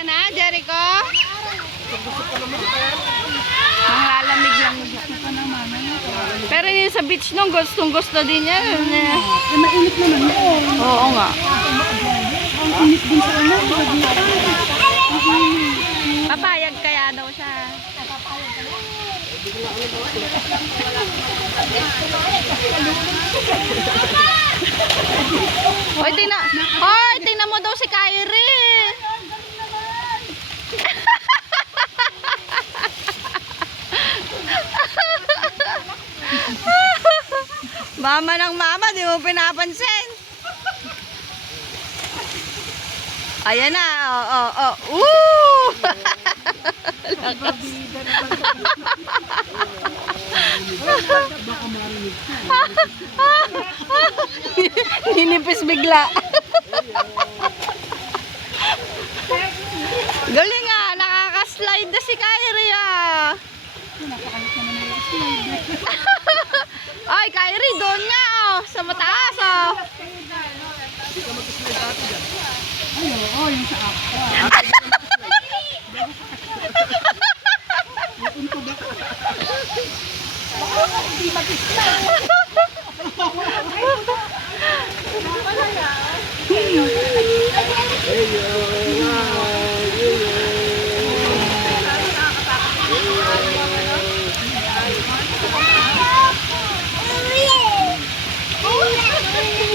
Ka na, Jericho? Ang lalamig lang. Pero yun sa beach nung gustong gusto din yan. Mainit naman yun. Oo nga. Ang init din sa ano. Papayag kaya daw siya. Hoy, tingnan mo daw si Kyrie. Mama ng mama, di mo pinapansin. Ayan na, Ninipis bigla. Galing nga, nakaka-slide na si Kyrie ah. Ay, Kyrie, doon nga oh, sa mataas oh. Ay, oo, yung sa ako. Hindi mag-slide. Hey,